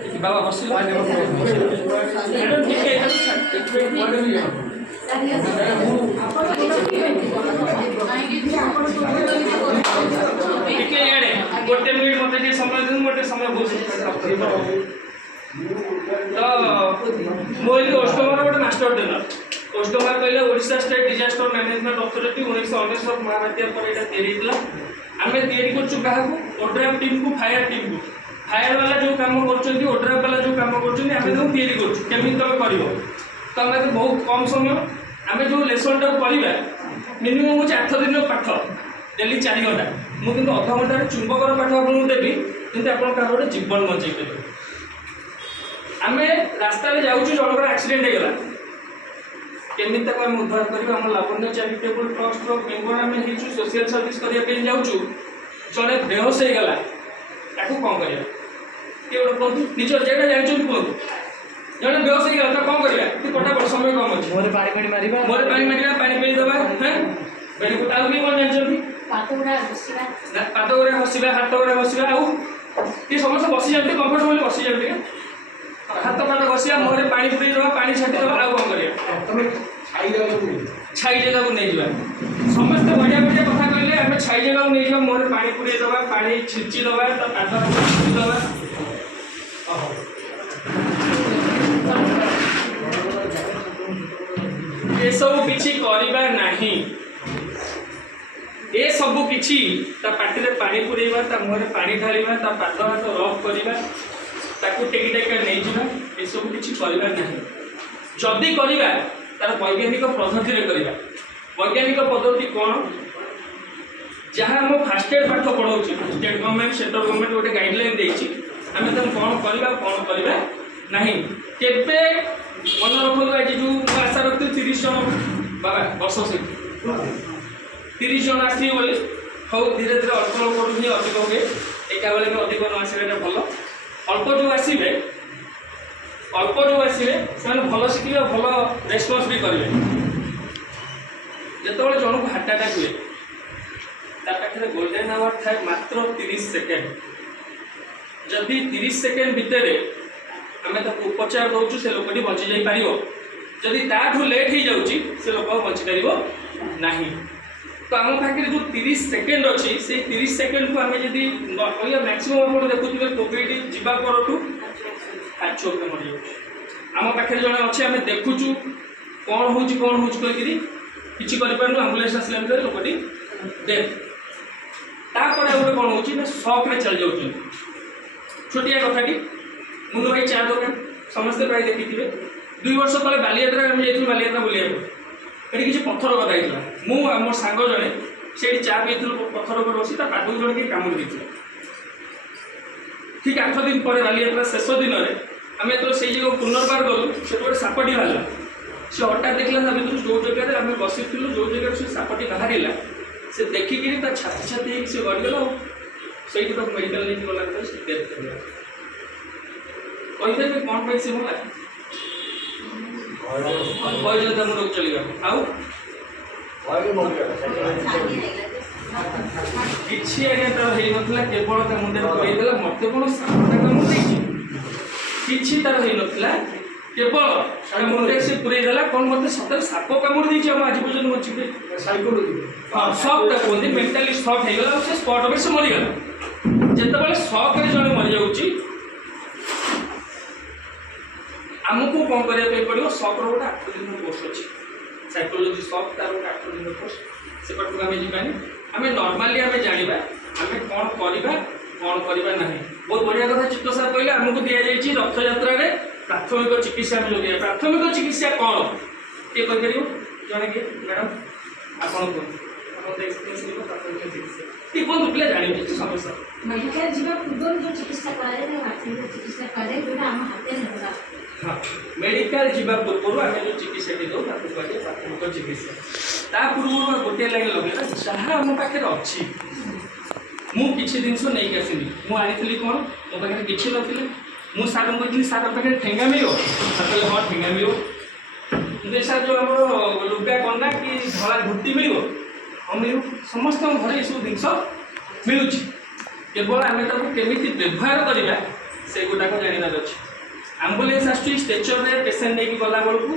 बाबा बस मैडम ठीक है ଟିକେ ଇଆଡ଼େ ଗୋଟେ ମିନିଟ୍ ମୋତେ ଟିକେ ସମୟ ଦିଅନ୍ତୁ ଗୋଟେ ସମୟ ବହୁତ ତ ମୁଁ ଏଠି ଓଷ୍ଟମର ଗୋଟେ ମାଷ୍ଟର ଟ୍ରେନର ଓଷ୍ଟମର କହିଲେ Odisha state disaster management authority 1999 ମହାବାତ୍ୟା ପରେ ଏଇଟା ତିଆରି ହେଇଥିଲା ଆମେ ତିଆରି କରୁଛୁ କାହାକୁ ଓଡ୍ରାଫ୍ ଟିମ୍କୁ ଫାୟାର ଟିମ୍କୁ फायर वाला जो काम कर ओड्राफ वाला जो काम कर आम तो तैयारी करमी तुम कर तो आम बहुत कम समय आम जो लेसन टाक करवा मिनिमम हूँ 8 दिन पाठ डेली 4 घंटा मुझे अध घंटे चुंबकर पाठ आपको देवी कि आप गोटे जीवन बचे पारे आम रास्त जाऊँ जनकर एक्सीडेंट होगा केमी आम उद्धार कर लावण्य चैरिटेबल ट्रस्ट मेम्बर आम सोशल सर्विस करने जाऊँ जड़े बेहोश होगा ताकू कौन कर कहतु निज जेटा जानते कहतु जड़े बेहोश होगा तो कौन करवा तू कटा समय कम अच्छे मोर पानी मारिबा पानी पी देवा हाँ वेरी गुड आउ भी कौन जानते पाद गुड़ा हसवा हाथ गुड़ा हसवा आउ ये समस्त बसी जाते कंफर्टेबल बसी जाते हाथ फाथ घसिया मुहर पानी पुरी देवा पानी छाटी देवा आउ कौन कर छाई जगह को नहीं जावा समस्त बढ़िया बढ़िया कथा कहले आम छाई जगह को नहीं जावा मुहर पानी पुरी देवा पानी छिंची देवा तो पाद छुई देवा ये सब किछि करिबा नहीं ए सब किछि ता पाटी रे पानी पुरेबा ता मुहर पानी ढालिबा ता पाद हाथ रफ करिबा ताकू टेकी टेका नहीं जिबा ए सब किछि करिबा नहीं जदी करिबा तार वैज्ञानिक पद्धति रे करिबा वैज्ञानिक पद्धति कौन जहाँ आम फास्ट एड पाठ पढ़ाऊँ स्टेट गवर्नमेंट सेंट्रल गवर्नमेंट गोटे गाइडलाइन देती आम तुम कौन करवा कौन करवा नहीं केबे मन रखु आज जो आशा रखी 30 जन बाबा वर्ष से 30 जन आसवे बोले हाँ धीरे धीरे अल्प अल्प अधिक हुए एका बेले अधिक न आसवा भल अल्प जो आसवे अल्प जो आसवे से भल शिखे भल रेस्पन्स भी करेंगे जो जन को हार्ट अटैक हुए पाखे गोल्डेन आवर थाए मात्र 30 सेकेंड जदि 30 सेकेंड भितर आम उपचार दौचु से लोकटी बची जापर जदि ताठू लेट हो जाऊँगी से लोक बची पार ना तो आम पाखे जो 30 सेकेंड अच्छी से 30 सेकेंड को आम जदि मैक्सीम आप देखुए कोविड जीवा परठू हार्ट चोक मरी जाऊँ आम पाखे जड़े अच्छे आम देखुचु कौन हो किसी करूँ आम्बुलांस आसला भितर लोकटी डेथ तापर गोटे कौन हो सक्रे चल जाऊँ छोटिया कथाटी मुनु भाई चा दुकान समस्ते प्राय देखी 2 वर्ष तले बालियात्रा आम जाइए बालियात्रा बुलिया ये किसी पत्थर गदा मुझे मोर सांग जड़े से चा पी पत्थर पर बसी पाद जड़े कि कामुड़ी देते ठीक 8 दिन पर बालियात्रा शेष दिन में आम जो से जगह पुनर्बार गलु से गोटे सापटी बाहर से हठात देखला भाई जो जगह आम बसी जो जगह से सापटी बाहर से देखिकी छाती छाती से गड़गला से मेडिकल नहीं गला से डेथ कही कौन पाई से भला बयजंता रोग चलिए आउ किसी आज्ञा तार हो ना केवल ता मुंडे कहीदेला मत कौन सापटा कामुड़ी किसी तार हो केवल मुंडे से पूरे देला कौन मत सतरे साप कामुड़ी आज पर्यटन बची साइकोलॉजी हाँ शॉक कहते मेंटाली शॉक हो गला से स्पॉट से मरीगला जिते शॉक जड़े मरी जाऊँगी आमको कौन करने पड़ो शॉक रोटे 8 दिन कोर्स अच्छी साइकोलॉजी शॉक तार गोटे 8 दिन कोर्स से पाठ को आम जानी आम नॉर्मली आम जाना आम कौन करवा ना बहुत बढ़िया कथा चित्त सार कहले आमको दि जाइए रथ यात्रा प्राथमिक चिकित्सा जोगे प्राथमिक चिकित्सा कौन किए कहीपर जड़े किए मैडम आप कहतु पिला जान समस्या मेडिकल जीवा पूर्व जो चिकित्सा कराए प्राथमिक चिकित्सा कराए जो आम हाथ हाँ मेडिकल जीवा पूर्व आम जो चिकित्सा दौ कहे प्राथमिक चिकित्सा ता पूर्व गोटे लाइन लगे जहाँ आम पाखे अच्छी मुझे जिनस नहीं आसनी मुझे कौन मो पाखे किसी ना मुझे सार को कही सार पाखे ठेंगा मिल कहते हाँ ठेंगा मिल सार जो आम लुगा कना कि धला धोती मिल हाँ मिल समस्त घर ये सब जिन मिलूँ केवल आम केमी व्यवहार करवा से गुटाक जानवर अच्छे आम्बुलेंस आसुची स्ट्रेचर रे पेशेंट नहीं गला बेलू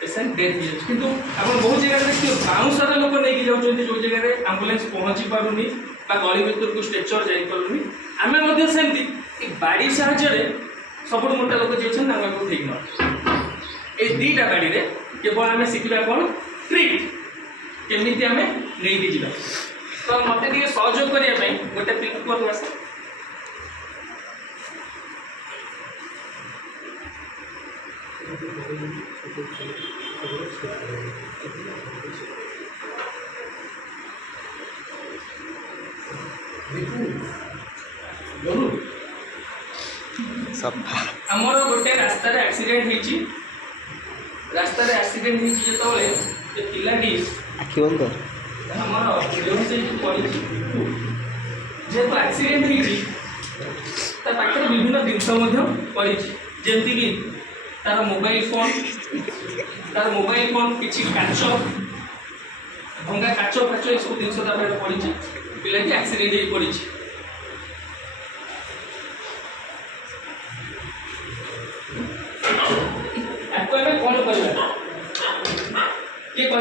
पेशेंट डेथ हो जाए किंतु आप बहुत जगह देखिए बाउंसर लोक नहीं जाऊँ जो जगह आम्बुलेंस पहुँची पारुनी गली भर को स्ट्रेचर जापारूनी आम सेमती बाड़ी साहाय्य सब मोटा लोक जी अच्छे ठीक न ये दीटा बाड़ी में केवल आम शिखा कौन ट्रिक केमी आम नहीं जा तो मत सहयोग करने गोटे पिक कर आस आमर गोटे रास्त एक्सीडेंट रास्त एक्सीडेंट जो पिलाटी आमर पड़ी जेहेतु एक्सीडेंट पाखे विभिन्न जिन पड़ी जमती कि तार मोबाइल फोन किसी काच भंगा काच फाच ये सब जिन पड़ी पिलाटी एक्सीडेंट पड़ी कौन करवा किए कह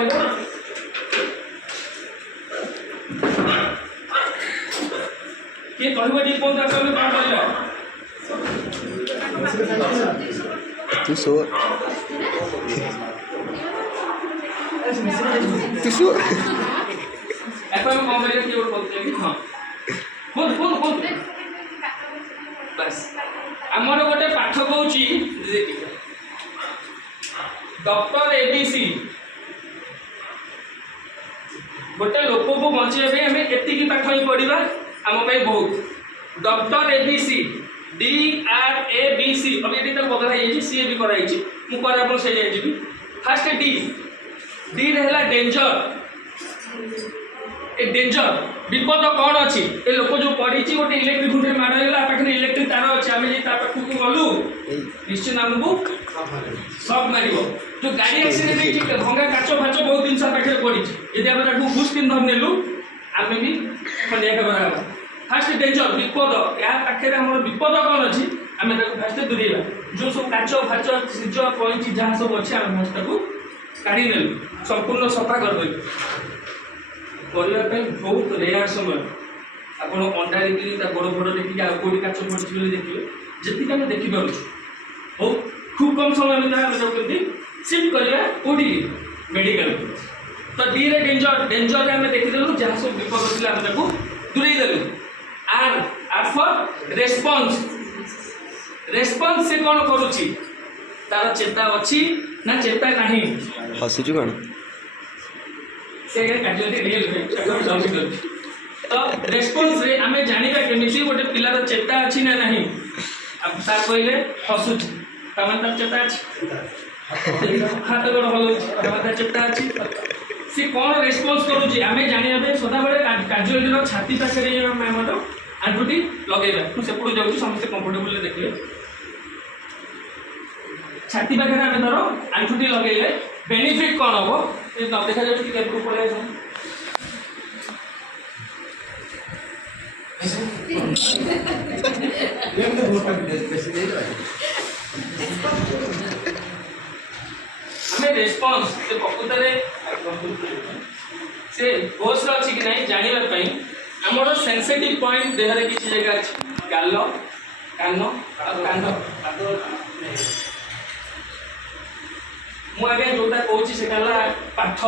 किए कहबो टी कौन आस कौन करवा तू सो तू सो कौन कर किए बोलते कि हाँ बोल बोल बोल बस आमर गोटे पाठ कौच डॉक्टर एबीसी गोटे लोक को बचाई आम एति पाठ ही पढ़ा आम बहुत डॉक्टर एबीसी DRABC अब ये बदला सी भी कराई मुझे जी फास्ट डी रहा डेंजर ए डेंजर विपद कौन अच्छी ए लोक जो पड़ी गोटे इलेक्ट्रिक खुंटे माड़ पाखे इलेक्ट्रिक तार अच्छे आम पाखक गलु निश्चित आमको सब मार जो गाड़ी एक्सीडेंट भंगा काच फाच बहुत जिन पाखे पड़ी यदि आम घुस कि नेलु आम भी खंडिया खबर फास्ट डेंजर विपद या पाखे आम विपद कौन अच्छी आम फास्ट दूरेगा जो सब काच फाच सीज कईची जहाँ सब अच्छे आम फास्ट काढ़ी नेलु संपूर्ण सफा करदे करने बहुत रेयर समय आप अंडा देखिए गोड़ फोड़ देखिए कौटी काच पड़ी देखिए जी आम देखिपुर बहुत खूब कम समय सिफ्ट करवा कौटी मेडिकल तो डी रे डेंजर डेंजर आम देखीदेलु जहाँ सब विपद थी आम दूरे देलु आर फॉर रेस्पॉन्स रेस्पॉन्स से कौन करुच्ची तार चेता अच्छी ना चेता नहीं हसुचु कौन से तो रेस्पॉन्स रे आम जानिबा केमिति गोटे पिलार चेता अच्छी ना नहीं तार कहले हसुच तार चेता अच्छी हाथ गोड़ भल चेता अच्छी सी कौन रेस्पॉन्स करुच्ची आम जाना सदाबले काजुआलिटी छाती पाखे आम आंठुटी लगेगा मुझे सेपटू जाऊँ समस्त कंफर्टेबल देखिए छाती पाखे आम धर आंठुटी लगे बेनिफिट कौन हम न देखा जाए पड़े आम रेस्पॉन्स प्रकृत से होश अच्छी कि नहीं जानवाई आमर सेंसिटिव पॉइंट देहरे किसी जगह अच्छी गाल कान कांध मुझे जोटा कौन से पाठ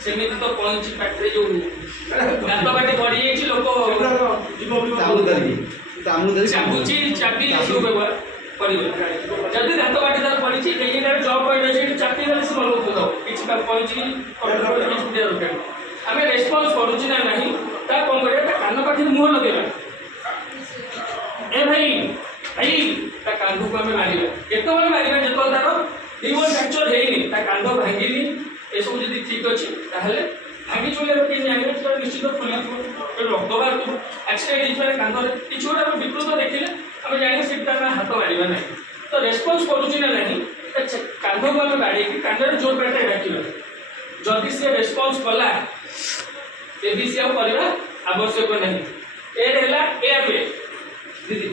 सेमती तो कौची पाटे जो दात बाटी पड़ी जाइए लोक चाबुची चापी व्यवहार कर जब दात बाटी तार पड़ी जब पड़ी चापी से भल किसी कौची दरकार आम रेस्पॉन्स करुच्ची ना नहीं कौन कर कान पाखे मुह लगे ए भाई भाई कांध को आम मारे केत मारे जो तार रिवर फ्रैक्चर है कांध भांगिनी ये सब जी ठीक अच्छे भांगी चुले जाने निश्चित फुल रक्त बाहर एक्सीडेंट होता है कांधे किसी गोटे विकृत देखिले आम जाने से हाथ मारे ना तो रेस्पॉन्स करुच्ची ना नहीं कांध को आम बाड़े कांधे जोर पेटे डाकिल जदि सी रेस्पॉन्स कला एबीसी करवा आवश्यक नहीं एड है ए दीदी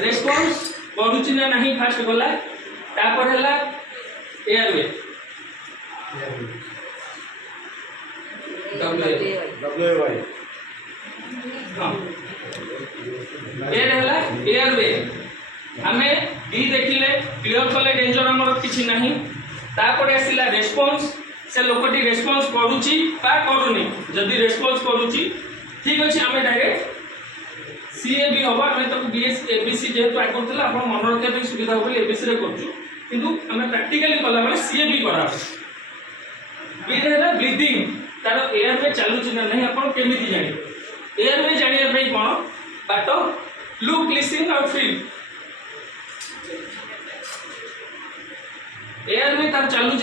रेस्पॉन्स करूची ना नहीं फास्ट गला तापर हला एयरवे WAY हाँ ए रहला एयरवे आमे डी देखिले क्लियर कले डेंजर हमर किछि नाही तापर आसिला रेस्पॉन्स से लोकटी रेस्पॉन्स करूची बा करूनी जदी रेस्पॉन्स करूची ठीक अछि आमे डायरेक्ट सीएबी होबा मैं तो बीएस एबीसी जेहेतु आइ करथला आपण मन रखे भी सुविधा होबे एबीसी रे करछु किंतु आमे प्रैक्टिकली कला बेले सीएबी करा बी रहला ब्रीथिंग तार एयर में चालू ना नहीं आपण केमिति जानि एयर में जानिया पई कोन बाटो लुक लिसन और फील एयर में तार चालू